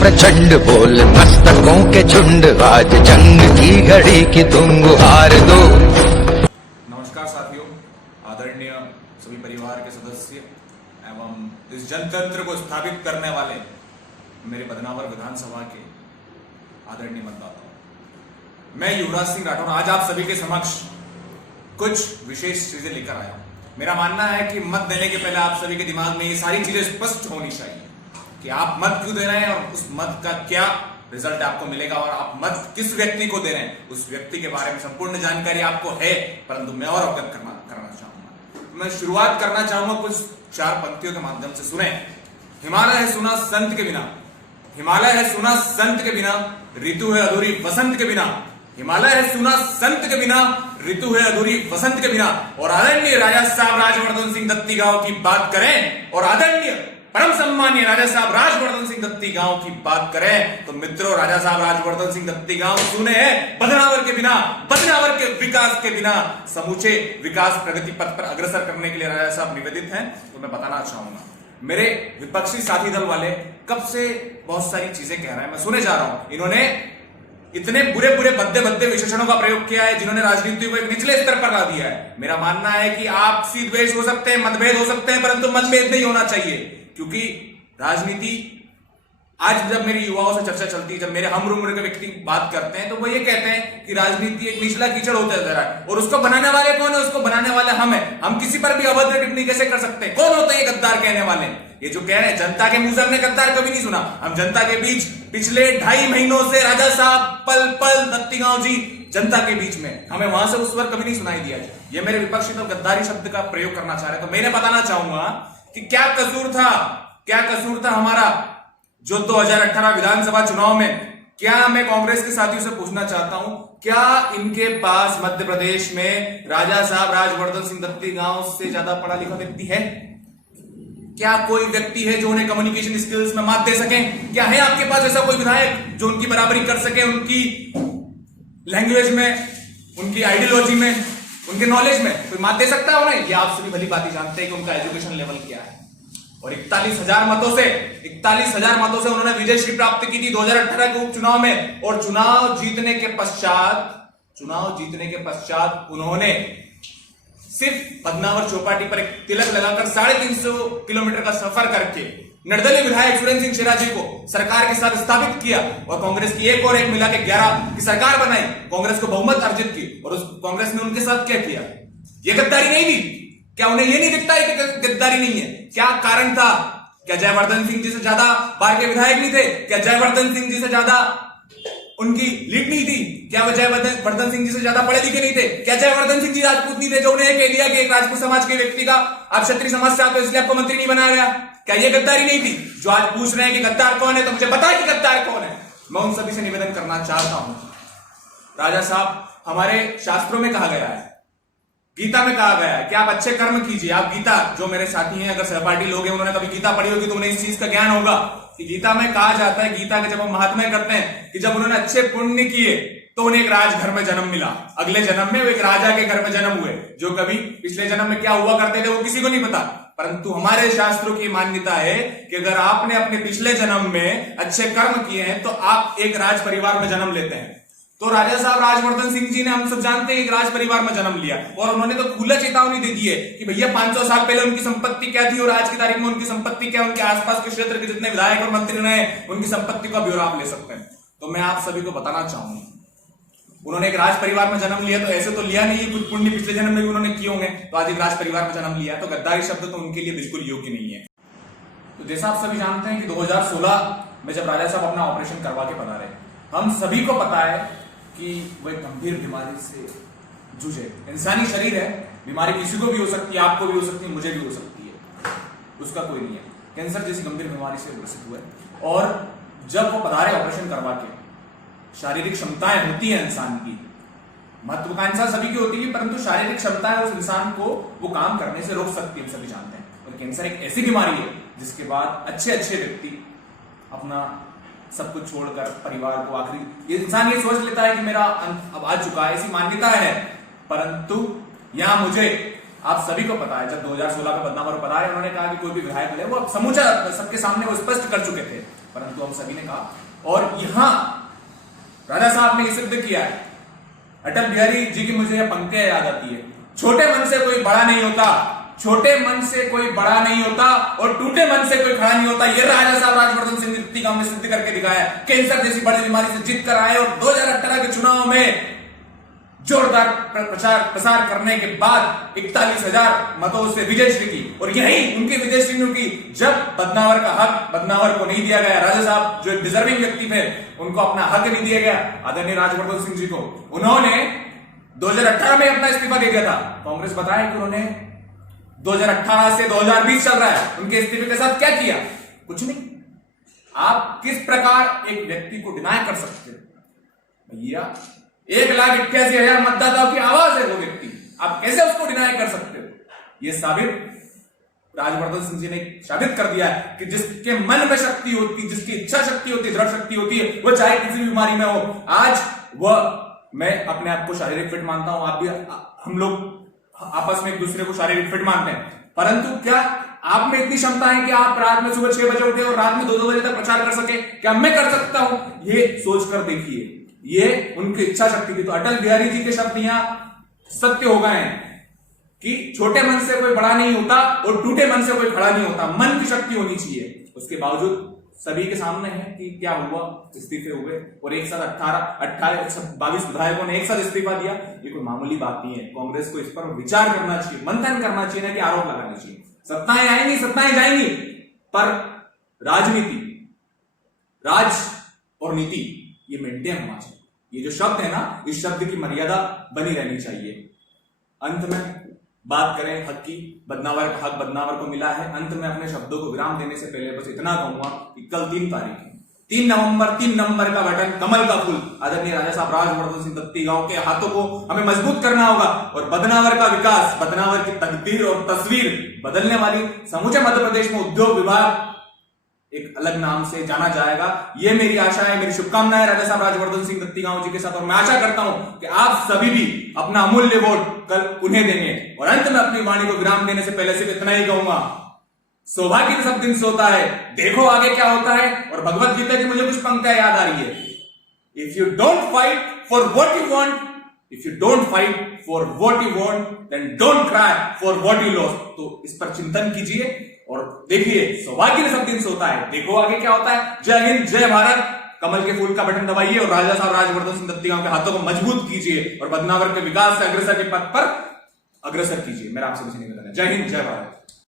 प्रचंड बोल मस्तकों के झुंड, आज जंग की घड़ी की तुम गुहार दो। नमस्कार साथियों, आदरणीय सभी परिवार के सदस्य एवं इस जनतंत्र को स्थापित करने वाले मेरे बदनावर विधानसभा के आदरणीय मतदाताओं, मैं युवराज सिंह राठौर आज आप सभी के समक्ष कुछ विशेष चीजें लेकर आया हूं। मेरा मानना है कि मत देने के पहले आप सभी के दिमाग में ये सारी चीजें स्पष्ट होनी चाहिए कि आप मत क्यों दे रहे हैं और उस मत का क्या रिजल्ट आपको मिलेगा और आप मत किस व्यक्ति को दे रहे हैं, उस व्यक्ति के बारे में संपूर्ण जानकारी आपको है, परंतु मैं और अवगत करना चाहूंगा। मैं शुरुआत करना चाहूंगा कुछ चार पंक्तियों के माध्यम से। सुने, हिमालय है सुना संत के बिना, हिमालय है सुना संत के बिना, ऋतु है अधूरी वसंत के बिना, हिमालय है सुना संत के बिना, ऋतु है अधूरी वसंत के बिना। और आदरणीय राजा साहब राजवर्धन सिंह दत्ती गांव की बात करें और आदरणीय परम सम्मानीय राजा साहब राजवर्धन सिंह दत्ती गांव की बात करें तो मित्रों, राजा साहब राजवर्धन सिंह दत्ती गांव सुने हैं बदनावर के बिना, बदनावर के विकास के बिना समूचे विकास प्रगति पथ पर अग्रसर करने के लिए राजा साहब निवेदित हैं। तो मैं बताना चाहूंगा, मेरे विपक्षी साथी दल वाले कब से बहुत सारी चीजें कह रहे हैं, मैं सुने जा रहा हूं। इन्होंने इतने बुरे बुरे भद्दे भद्दे विशेषणों का प्रयोग किया है जिन्होंने राजनीति को एक निचले स्तर पर ला दिया है। मेरा मानना है कि आपसी द्वेष हो सकते हैं, मतभेद हो सकते हैं, परंतु मतभेद नहीं होना चाहिए, क्योंकि राजनीति आज जब मेरी युवाओं से चर्चा चलती है, जब मेरे हम उम्र के व्यक्ति बात करते हैं तो वो ये कहते हैं कि राजनीति एक निचला कीचड़ होता जा रहा है और उसको बनाने वाले कौन है? उसको बनाने वाले हम हैं। हम किसी पर भी अभद्र टिप्पणी कैसे कर सकते हैं? कौन होते हैं ये गद्दार कहने वाले? ये जो कह रहे हैं जनता के मुंह से हमने गद्दार कभी नहीं सुना। हम जनता के बीच पिछले 2.5 महीनों से राजा साहब पल पल दत्ती गांव जी जनता के बीच में, हमें वहां से उस पर कभी नहीं सुनाई दिया। ये मेरे विपक्षी तो गद्दारी शब्द का प्रयोग करना चाह रहे, तो मैंने बताना चाहूंगा कि क्या कसूर था हमारा जो 2018 विधानसभा चुनाव में। क्या मैं कांग्रेस के साथियों से पूछना चाहता हूं, क्या इनके पास मध्य प्रदेश में राजा साहब राजवर्धन सिंह दत्ती गांव से ज्यादा पढ़ा लिखा व्यक्ति है? क्या कोई व्यक्ति है जो उन्हें कम्युनिकेशन स्किल्स में मात दे सके? क्या है आपके पास ऐसा कोई विधायक जो उनकी बराबरी कर सके, उनकी लैंग्वेज में, उनकी आइडियोलॉजी में, उनके नॉलेज में कोई मात दे सकता है उन्हें? ये आप सभी भली बात जानते हैं कि उनका एजुकेशन लेवल क्या है। और 41,000 मतों से उन्होंने विजयश्री प्राप्त की थी 2018 के उपचुनाव में। और चुनाव जीतने के पश्चात उन्होंने सिर्फ बदनावर चौपाटी पर एक तिलक लगाकर 350 किलोमीटर का सफर करके निर्दलीय विधायक सुरेंद्र सिंह शेरा जी को सरकार के साथ स्थापित किया और कांग्रेस की एक मिला के 11 की सरकार बनाई, कांग्रेस को बहुमत अर्जित की। और उस कांग्रेस ने उनके साथ क्या किया? ये गद्दारी नहीं थी क्या? उन्हें ये नहीं दिखता है कि गद्दारी नहीं है? क्या कारण था? क्या जयवर्धन सिंह जी से ज्यादा बार के विधायक नहीं थे? क्या जयवर्धन सिंह जी से ज्यादा उनकी लीड नहीं थी? क्या वो जयवर्धन सिंह जी से ज्यादा पढ़े लिखे नहीं थे? क्या जयवर्धन सिंह जी राजपूत नहीं थे जो उन्हें कह दिया कि एक राजपूत समाज के व्यक्ति का आप क्षत्रिय समाज से आते हो इसलिए आपको मंत्री नहीं बनाया गया? क्या ये गद्दारी नहीं थी? जो आज पूछ रहे हैं कि गद्दार कौन है, तो मुझे बताए कि गद्दार कौन है। मैं उन सभी से निवेदन करना चाहता हूं, राजा साहब, हमारे शास्त्रों में कहा गया है, गीता में कहा गया है कि आप अच्छे कर्म कीजिए। आप गीता, जो मेरे साथी हैं, अगर सहपाठी लोग हैं, उन्होंने कभी गीता पढ़ी होगी तो उन्हें इस चीज का ज्ञान होगा कि गीता में कहा जाता है, गीता के जब हम महात्म्य करते हैं कि जब उन्होंने अच्छे पुण्य किए तो उन्हें एक राजघर में जन्म मिला। अगले जन्म में वो एक राजा के घर में जन्म हुए। जो कभी पिछले जन्म में क्या हुआ करते थे वो किसी को नहीं पता, परंतु हमारे शास्त्रों की मान्यता है कि अगर आपने अपने पिछले जन्म में अच्छे कर्म किए हैं तो आप एक राज परिवार में जन्म लेते हैं। तो राजा साहब राजवर्धन सिंह जी ने, हम सब जानते हैं, एक राज परिवार में जन्म लिया और उन्होंने तो खुला चेतावनी दे दी है कि भैया 500 साल पहले उनकी संपत्ति क्या थी और आज की तारीख में उनकी संपत्ति क्या, उनके आसपास के क्षेत्र के जितने विधायक और मंत्री रहे उनकी संपत्ति का ब्यौरा आप ले सकते हैं। तो मैं आप सभी को बताना चाहूंगा, उन्होंने एक राज परिवार में जन्म लिया तो ऐसे तो लिया नहीं, कुछ पुण्य पिछले जन्म में भी उन्होंने किए होंगे, तो आज एक राज परिवार में जन्म लिया, तो गद्दारी शब्द तो उनके लिए बिल्कुल योग्य नहीं है। तो जैसा आप सभी जानते हैं कि 2016 में जब राजा साहब अपना ऑपरेशन करवा के पधारे, हम सभी को पता है कि वो एक गंभीर बीमारी से जूझे। इंसानी शरीर है, बीमारी किसी को भी हो सकती है, आपको भी हो सकती है, मुझे भी हो सकती है, उसका कोई नहीं है। कैंसर जैसी गंभीर बीमारी से ग्रसित हुए और जब वो पधारे ऑपरेशन करवा के, शारीरिक क्षमताएं होती है इंसान की, महत्वाकांक्षा सभी की होती है, परंतु शारीरिक क्षमताएं उस इंसान को वो काम करने से रोक सकती है, हम सभी जानते हैं। और कैंसर एक ऐसी बीमारी है जिसके बाद अच्छे व्यक्ति अपना सब कुछ छोड़कर परिवार को, आखिरी ये इंसान ये सोच लेता है कि मेरा अंत अब आ चुका है, ऐसी मान्यता है। परंतु यहां मुझे आप सभी को पता है, जब 2016 में बदनावर पधारे, उन्होंने कहा कि कोई भी विधायक ले, वो समूचा सबके सामने वो स्पष्ट कर चुके थे, परंतु हम सभी ने कहा, और यहां राजा साहब ने सिद्ध किया है। अटल बिहारी जी की मुझे यह पंक्तियां याद आती है, छोटे मन से कोई बड़ा नहीं होता, छोटे मन से कोई बड़ा नहीं होता और टूटे मन से कोई खड़ा नहीं होता। ये राजा साहब राजवर्धन सिंह ने सिद्ध करके दिखाया। कैंसर जैसी बड़ी बीमारी से जीत कर आए और 2018 के चुनाव में जोरदार प्रसार करने के बाद 41,000 मतों से विजयश्री की, और यही उनकी विजयश्री की जब बदनावर का हक बदनावर को नहीं दिया गया। राजा साहब जो एक डिजर्विंग व्यक्ति थे, उनको अपना हक नहीं दिया गया आदरणीय राजवर्धन सिंह जी को। उन्होंने 2018 में अपना इस्तीफा दे दिया था। कांग्रेस बताया कि उन्होंने 2018 से 2020 चल रहा है, उनके इस्तीफे के साथ क्या किया? कुछ नहीं। आप किस प्रकार एक व्यक्ति को डिनाय कर सकते हो? भैया 1,88,000 मतदाताओं की आवाज है वो व्यक्ति, आप कैसे उसको डिनाय कर सकते हो? ये साबित राजवर्धन सिंह जी ने साबित कर दिया है कि जिसके मन में शक्ति होती, जिसकी इच्छा शक्ति होती, दृढ़ शक्ति होती है, वो चाहे किसी भी बीमारी में हो। आज वह, मैं अपने आप को शारीरिक फिट मानता हूं, आप भी, हम लोग आपस में एक दूसरे को शारीरिक फिट मानते हैं, परंतु क्या आप में इतनी क्षमता है कि आप रात में सुबह 6 बजे उठे और रात में 2-2 बजे तक प्रचार कर सके? क्या मैं कर सकता हूं? ये सोचकर देखिए, ये उनकी इच्छा शक्ति थी। तो अटल बिहारी जी के शब्द यहां सत्य हो गए हैं कि छोटे मन से कोई बड़ा नहीं होता और टूटे मन से कोई खड़ा नहीं होता। मन की शक्ति होनी चाहिए। उसके बावजूद सभी के सामने है कि क्या हुआ, इस्तीफे हुए और एक साथ 22 विधायकों ने एक साथ इस्तीफा दिया। ये कोई मामूली बात नहीं है। कांग्रेस को इस पर विचार करना चाहिए, मंथन करना चाहिए, ना कि आरोप लगाना चाहिए। सत्ताएं आएंगी, सत्ताएं जाएंगी, पर राजनीति, राज और नीति ये मेंटेन होना चाहिए। ये जो शब्द है ना, इस शब्द की मर्यादा बनी रहनी चाहिए। अंत में बात करें हक की, बदनावर का हक बदनावर को मिला है। अंत में अपने शब्दों को विराम देने से पहले बस इतना कहूंगा कि कल 3 तारीख है, 3 नवंबर, 3 नंबर का बटन, कमल का फूल आदरणीय राजा साहब राजवर्धन सिंह दत्ती गांव के हाथों को हमें मजबूत करना होगा और बदनावर का विकास, बदनावर की तकदीर और तस्वीर बदलने वाली समूचे मध्य प्रदेश में उद्योग विभाग एक अलग नाम से जाना जाएगा। ये मेरी आशा है, मेरी शुभकामनाएं राजा साहब राजवर्धन सिंह दत्ती गांव जी के साथ, और मैं आशा करता हूं कि आप सभी भी अपना अमूल्य वोट कल उन्हें देंगे। और अंत में अपनी वाणी को विराम देने से पहले सिर्फ इतना ही कहूंगा, सौभाग्य सब दिन सोता है, देखो आगे क्या होता है। और भगवत गीता की मुझे कुछ पंक्तियां याद आ रही है, if you don't fight for what you want, if you don't fight for what you want, then don't cry for what you lost. तो इस पर चिंतन कीजिए और देखिए, सौभाग्य सब दिन सोता है, देखो आगे क्या होता है। जय हिंद, जय भारत। कमल के फूल का बटन दबाइए और राजा साहब राजवर्धन सिंह दत्ती गांव के हाथों को मजबूत कीजिए और बदनावर के विकास से अग्रसर के पथ पर अग्रसर कीजिए। मेरा आपसे कुछ नहीं बताना। जय हिंद, जय भारत।